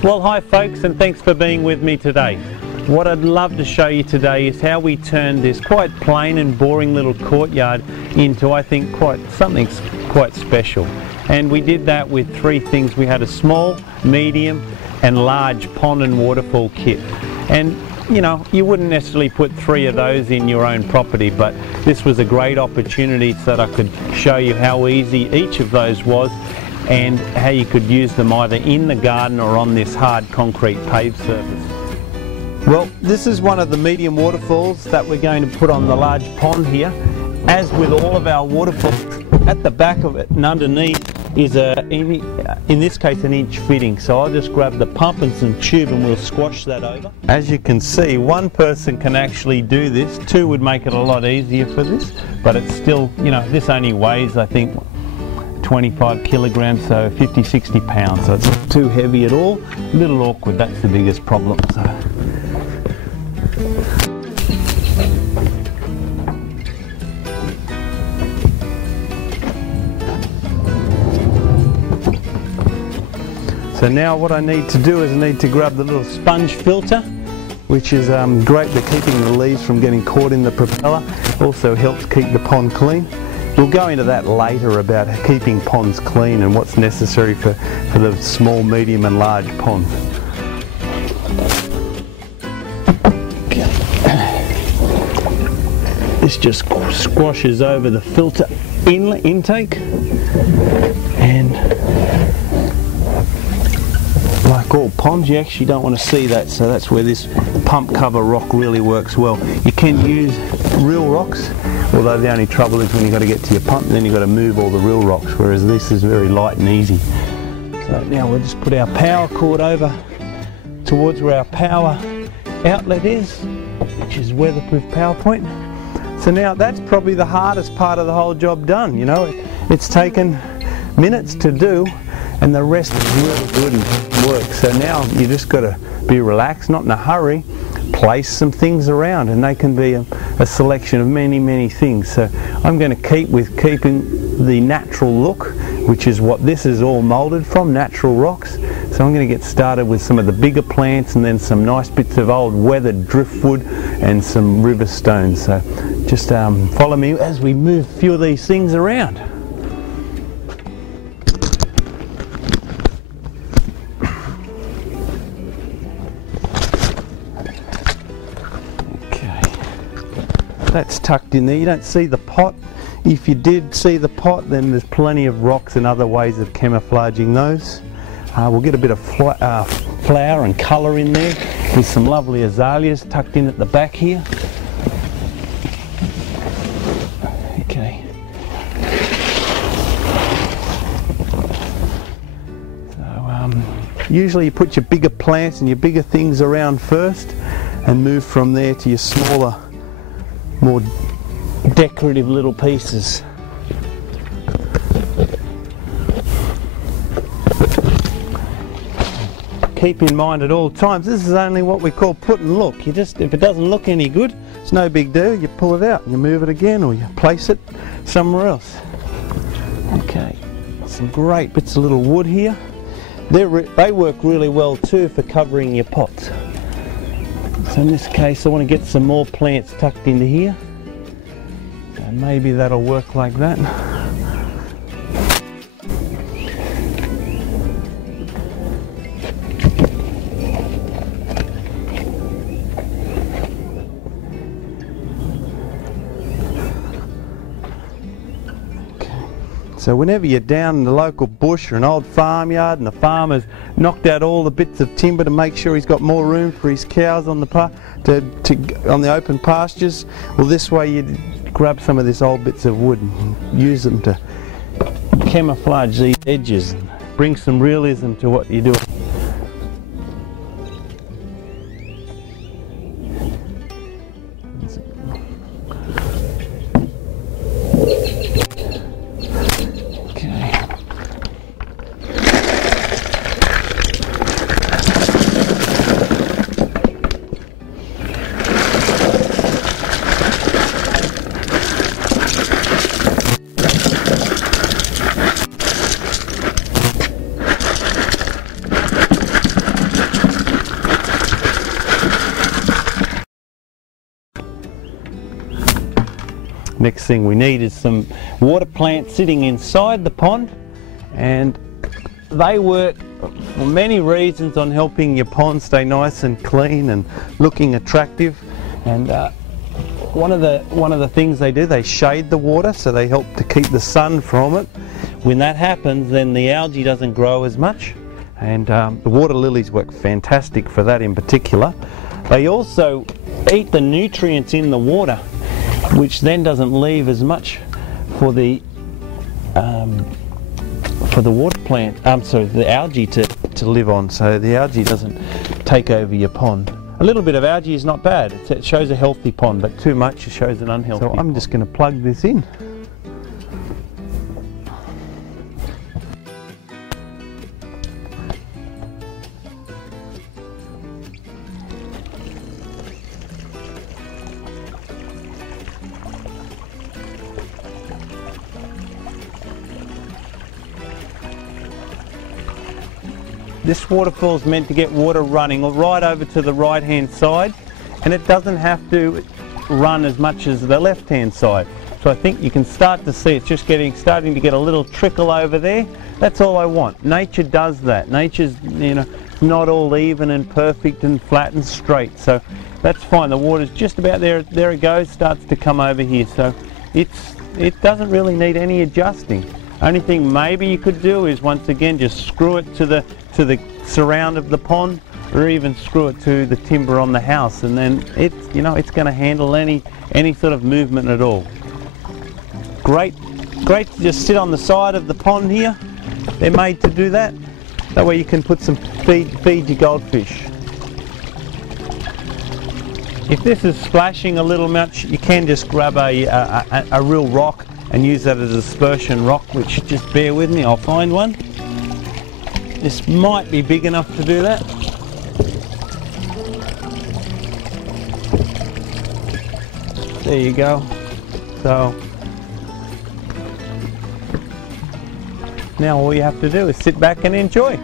Well, hi folks, and thanks for being with me today. What I'd love to show you today is how we turned this quite plain and boring little courtyard into, I think, something quite special. And we did that with three things. We had a small, medium and large pond and waterfall kit. And you know, you wouldn't necessarily put three of those in your own property, but this was a great opportunity so that I could show you how easy each of those was and how you could use them either in the garden or on this hard concrete paved surface. Well, this is one of the medium waterfalls that we're going to put on the large pond here. As with all of our waterfalls, at the back of it and underneath is in this case an inch fitting. So I'll just grab the pump and some tube and we'll squash that over. As you can see, one person can actually do this. Two would make it a lot easier for this, but it's still, you know, this only weighs, I think, 25 kilograms, so 50-60 pounds, so it's not too heavy at all. A little awkward, that's the biggest problem. So now what I need to do is I need to grab the little sponge filter, which is great for keeping the leaves from getting caught in the propeller. Also helps keep the pond clean. We'll go into that later about keeping ponds clean and what's necessary for the small, medium and large pond. This just squashes over the filter intake, and like all ponds, you actually don't want to see that, so that's where this pump cover rock really works well. You can use real rocks, although the only trouble is when you've got to get to your pump, then you've got to move all the real rocks, whereas this is very light and easy. So now we'll just put our power cord over towards where our power outlet is, which is weatherproof power point. So now that's probably the hardest part of the whole job done. You know, it's taken minutes to do, and the rest is really good and work. So now you just got to be relaxed, not in a hurry, place some things around, and they can be a selection of many things. So I'm going to keep with keeping the natural look, which is what this is all moulded from, natural rocks. So I'm going to get started with some of the bigger plants and then some nice bits of old weathered driftwood and some river stones. So just follow me as we move a few of these things around. That's tucked in there. You don't see the pot. If you did see the pot, then there's plenty of rocks and other ways of camouflaging those. We'll get a bit of flower and colour in there with some lovely azaleas tucked in at the back here. Okay. So usually you put your bigger plants and your bigger things around first and move from there to your smaller, more decorative little pieces. Keep in mind at all times, this is only what we call put and look. You just, if it doesn't look any good, it's no big deal. You pull it out and you move it again, or you place it somewhere else. Okay, some great bits of little wood here. They work really well too for covering your pots. So in this case I want to get some more plants tucked into here, and maybe that'll work like that. So whenever you're down in the local bush or an old farmyard and the farmer's knocked out all the bits of timber to make sure he's got more room for his cows on the on the open pastures, well, this way you grab some of these old bits of wood and use them to camouflage these edges and bring some realism to what you're doing. Next thing we need is some water plants sitting inside the pond, and they work for many reasons on helping your pond stay nice and clean and looking attractive. And one of the things they do, they shade the water, so they help to keep the sun from it. When that happens, then the algae doesn't grow as much, and the water lilies work fantastic for that in particular. They also eat the nutrients in the water, which then doesn't leave as much for the water plant, the algae to live on, so the algae doesn't take over your pond. A little bit of algae is not bad. It shows a healthy pond, but too much shows an unhealthy pond. So I'm just going to plug this in. This waterfall is meant to get water running right over to the right hand side, and it doesn't have to run as much as the left hand side. So I think you can start to see it's just starting to get a little trickle over there. That's all I want. Nature does that. Nature's, you know, not all even and perfect and flat and straight, so that's fine. The water's just about there. There it goes, starts to come over here. So it doesn't really need any adjusting. Only thing maybe you could do is once again just screw it to the surround of the pond, or even screw it to the timber on the house, and then it's going to handle any sort of movement at all. Great to just sit on the side of the pond here. They're made to do that. That way you can put some feed your goldfish. If this is splashing a little much, you can just grab a real rock and use that as a dispersion rock, which, just bear with me, I'll find one. This might be big enough to do that. There you go. So now all you have to do is sit back and enjoy.